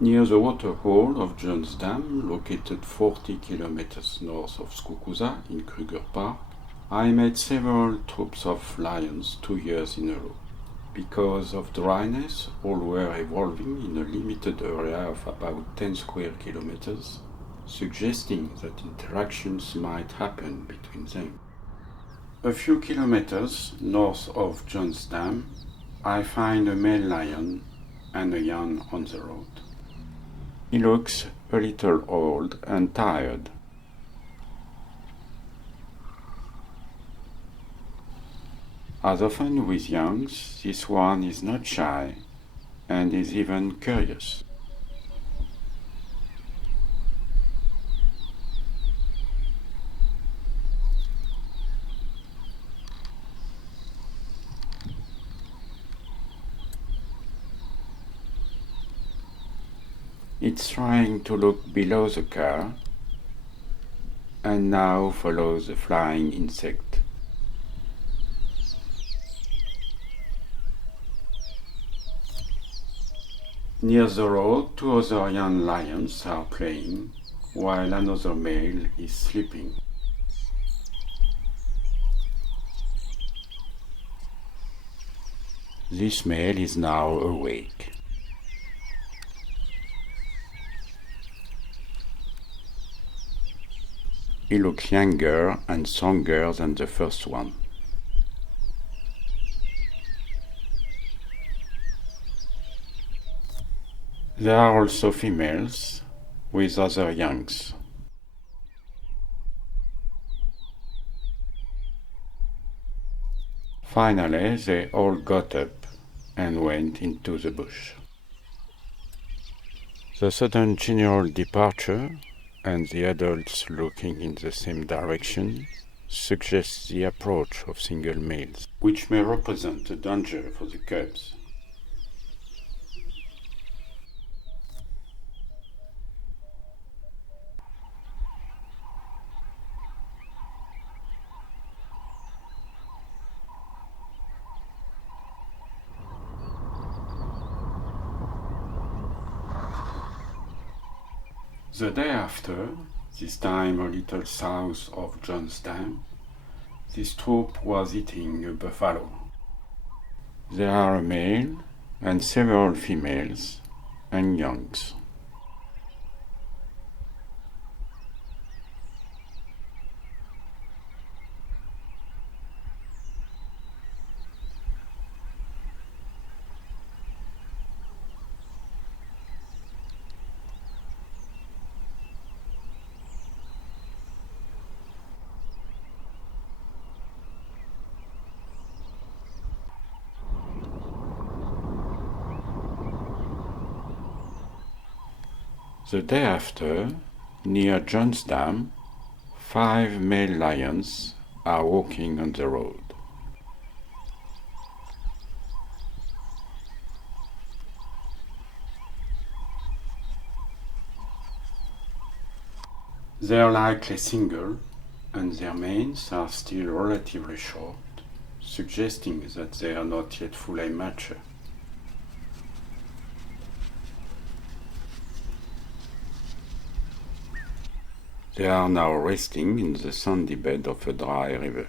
Near the waterhole of Jones Dam, located 40 kilometers north of Skukuza in Kruger Park, I met several troops of lions 2 years in a row. Because of dryness, all were evolving in a limited area of about 10 square kilometers, suggesting that interactions might happen between them. A few kilometers north of Jones Dam, I find a male lion and a young on the road. He looks a little old and tired. As often with youngs, this one is not shy and is even curious. It's trying to look below the car and now follows the flying insect. Near the road, two other young lions are playing, while another male is sleeping. This male is now awake. He looks younger and stronger than the first one. There are also females with other youngs. Finally, they all got up and went into the bush. The sudden general departure and the adults looking in the same direction suggests the approach of single males, which may represent a danger for the cubs. The day after, this time a little south of Jones Dam, this troop was eating a buffalo. There are a male and several females and youngs. The day after, near Jones Dam, 5 male lions are walking on the road. They are likely single, and their manes are still relatively short, suggesting that they are not yet fully mature. They are now resting in the sandy bed of a dry river.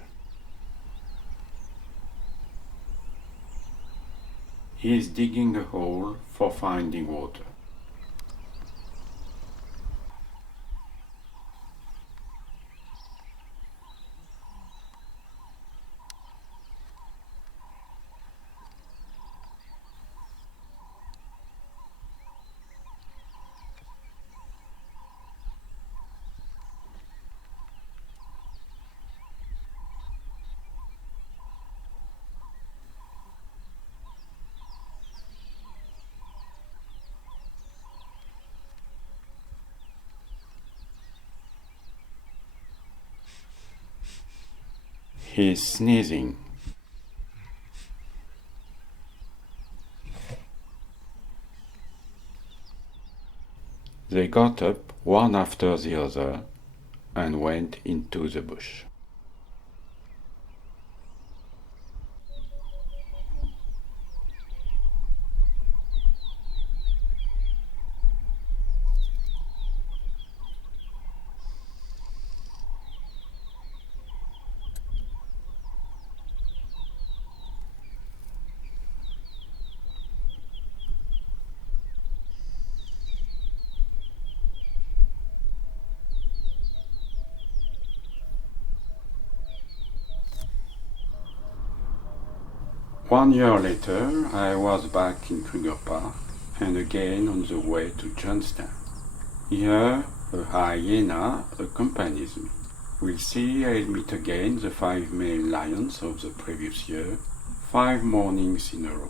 He is digging a hole for finding water. He is sneezing. They got up one after the other and went into the bush. 1 year later, I was back in Kruger Park and again on the way to Johnstown. Here, a hyena accompanies me. We'll see I'll meet again the 5 male lions of the previous year, 5 mornings in a row.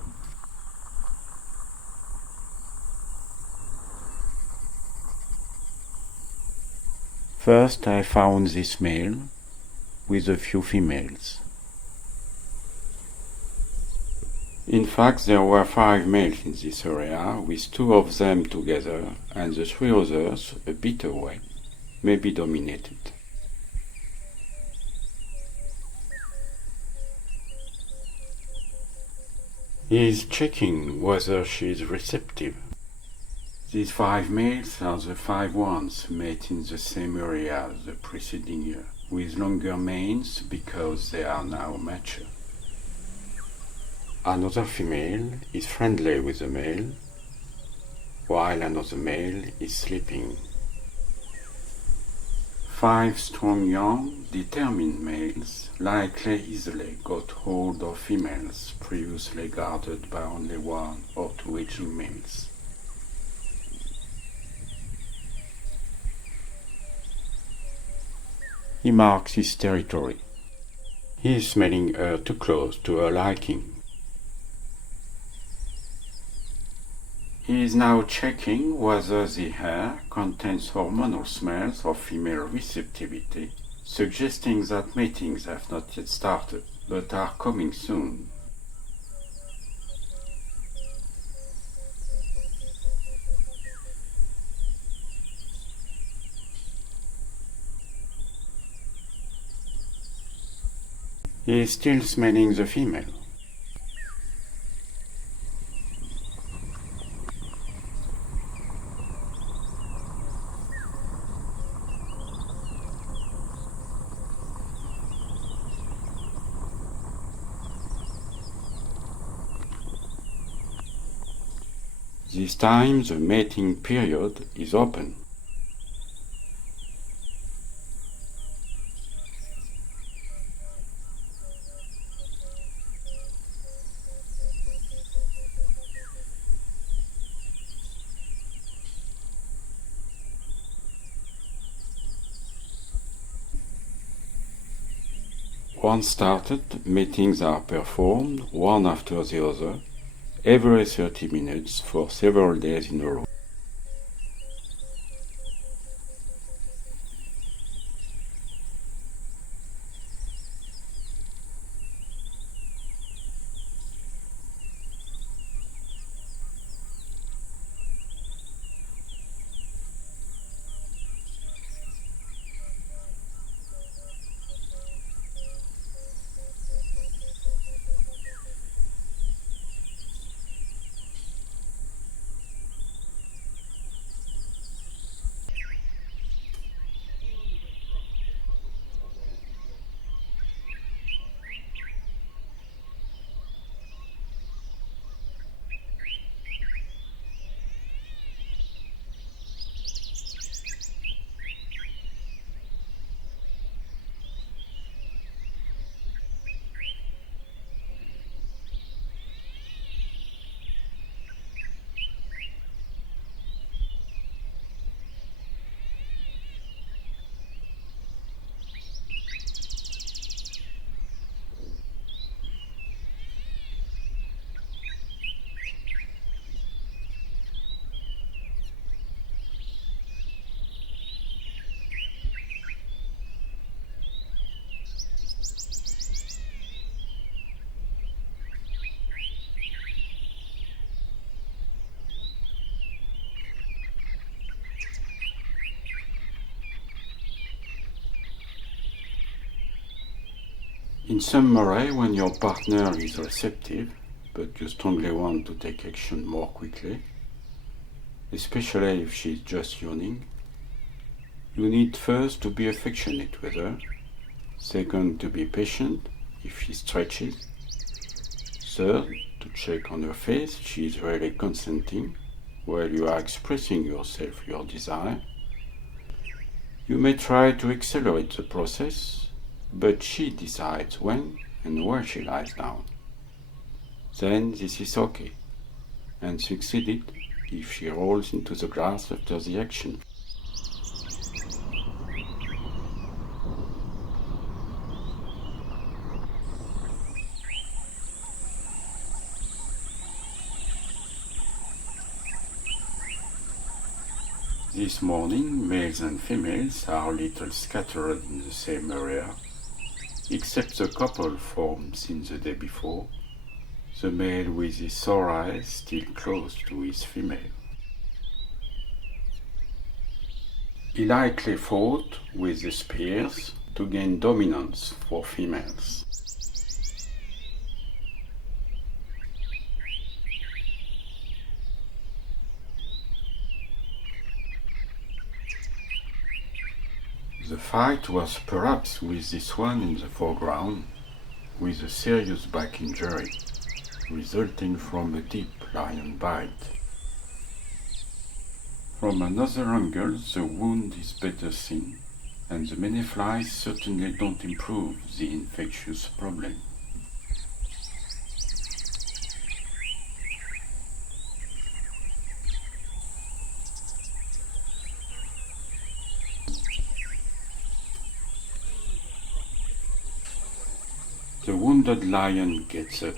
First I found this male with a few females. In fact, there were 5 males in this area, with 2 of them together and the 3 others a bit away, maybe dominated. He is checking whether she is receptive. These 5 males are the 5 ones met in the same area the preceding year, with longer manes because they are now mature. Another female is friendly with the male, while another male is sleeping. 5 strong young, determined males likely easily got hold of females previously guarded by only 1 or 2 aging males. He marks his territory. He is smelling her too close to her liking. He is now checking whether the air contains hormonal smells of female receptivity, suggesting that matings have not yet started, but are coming soon. He is still smelling the female. This time the mating period is open. Once started, matings are performed one after the other, every 30 minutes for several days in a row. In summary, when your partner is receptive, but you strongly want to take action more quickly, especially if she's just yawning, you need first to be affectionate with her, second to be patient if she stretches, third to check on her face she is really consenting while you are expressing yourself your desire. You may try to accelerate the process, but she decides when and where she lies down. then this is okay, and succeeded if she rolls into the grass after the action. This morning, males and females are a little scattered in the same area, except the couple formed since the day before, the male with his sore eyes still close to his female. He likely fought with the spears to gain dominance for females. The fight was perhaps with this one in the foreground, with a serious back injury, resulting from a deep lion bite. From another angle, the wound is better seen, and the mayflies certainly don't improve the infectious problem. The wounded lion gets up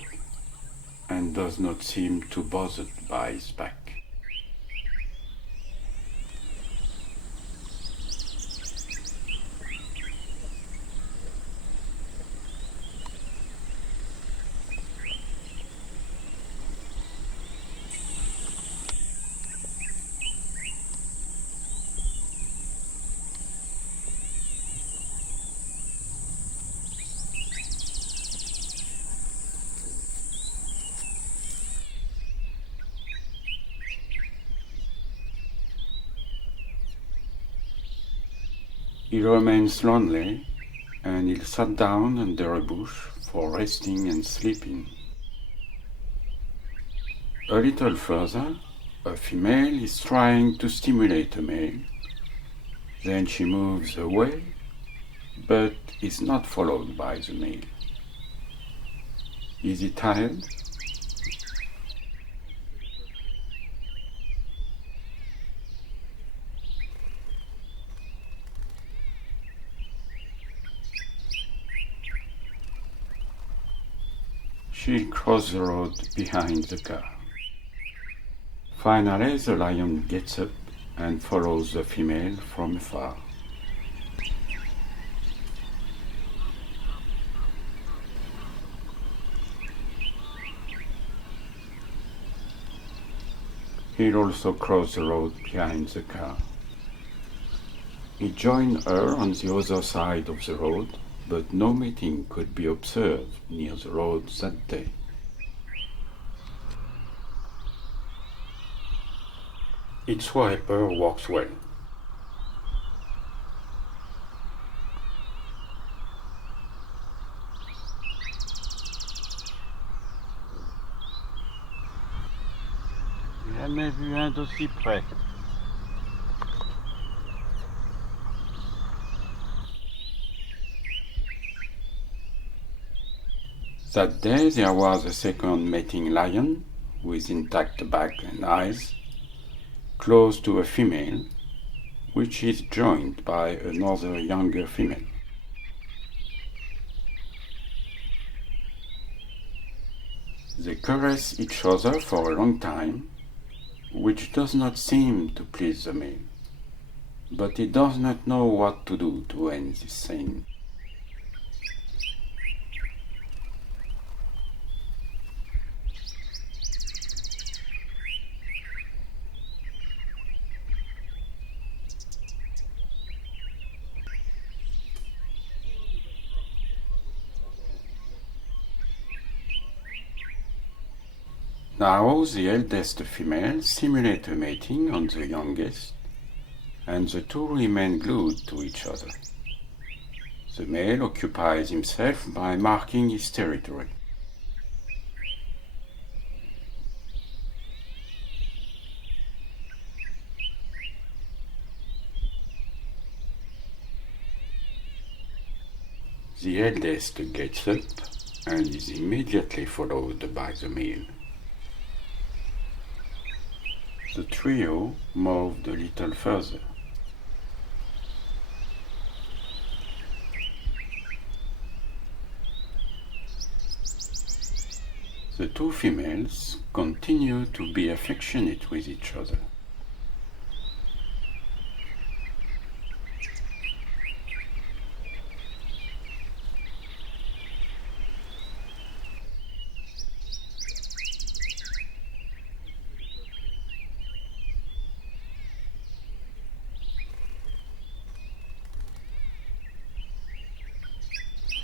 and does not seem too bothered by his back. He remains lonely, and he sat down under a bush for resting and sleeping. A little further, a female is trying to stimulate a male. Then she moves away, but is not followed by the male. Is he tired? She crosses the road behind the car. Finally, the lion gets up and follows the female from afar. He'll also cross the road behind the car. He joined her on the other side of the road, but no mating could be observed near the road that day. Each swiper works well. J'ai jamais vu un d'aussi près. That day there was a second mating lion with intact back and eyes, close to a female, which is joined by another younger female. They caress each other for a long time, which does not seem to please the male, but he does not know what to do to end this scene. Now the eldest female simulates a mating on the youngest, and the two remain glued to each other. The male occupies himself by marking his territory. The eldest gets up and is immediately followed by the male. The trio moved a little further. The two females continue to be affectionate with each other.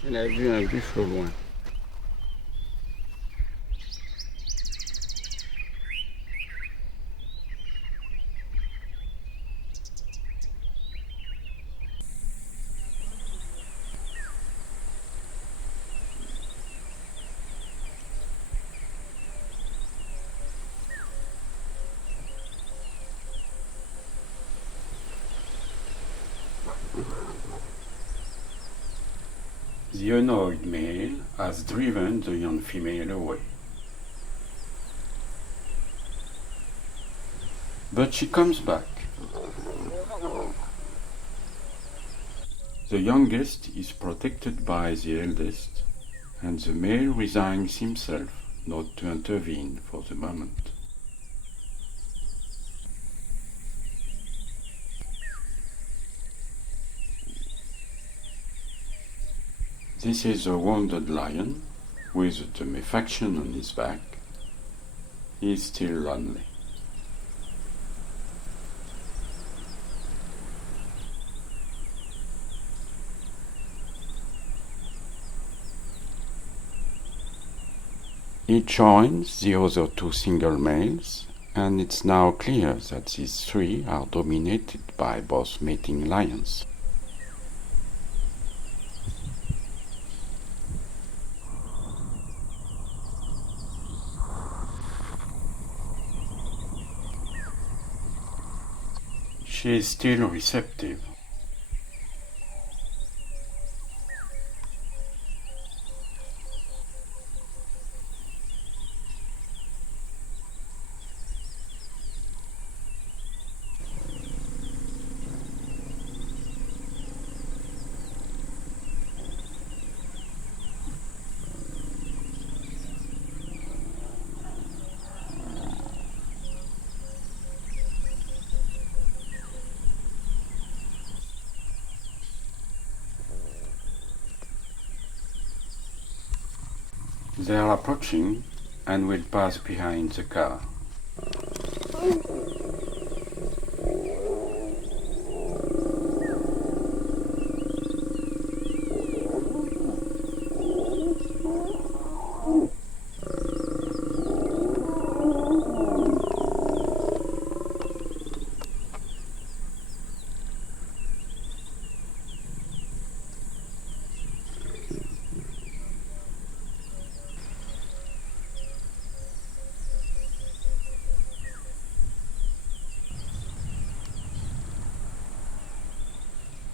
Elle a vu un buffle au loin. The annoyed male has driven the young female away. But she comes back. The youngest is protected by the eldest, and the male resigns himself not to intervene for the moment. This is a wounded lion with a tumefaction on his back. He is still lonely. He joins the other two single males, and it's now clear that these three are dominated by both mating lions. She is still receptive. They are approaching and will pass behind the car.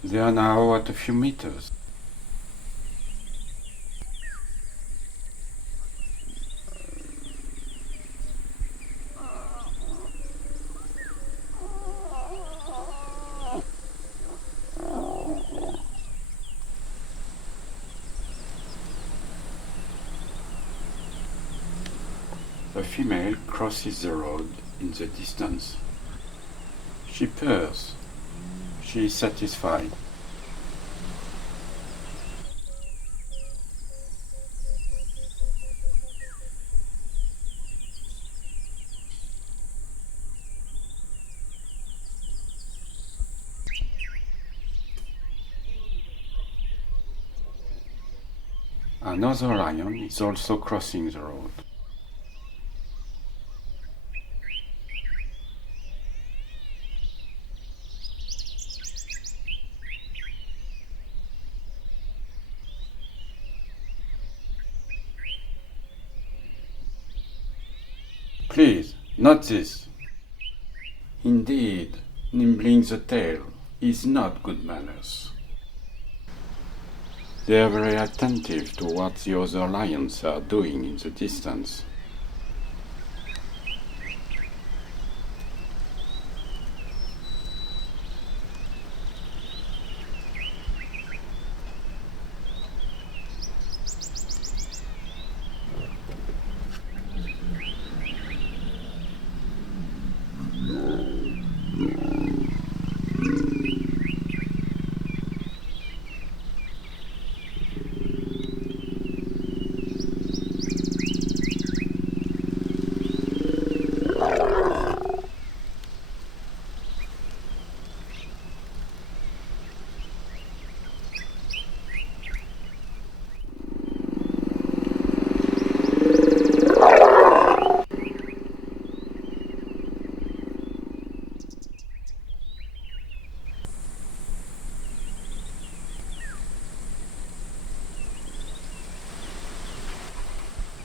They are now at a few meters. A female crosses the road in the distance. She purrs. She is satisfied. Another lion is also crossing the road. Please, not this. Indeed, nibbling the tail is not good manners. They are very attentive to what the other lions are doing in the distance.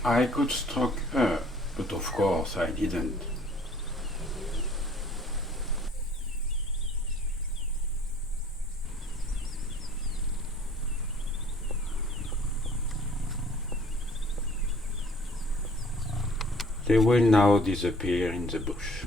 I could stroke her, but of course I didn't. They will now disappear in the bush.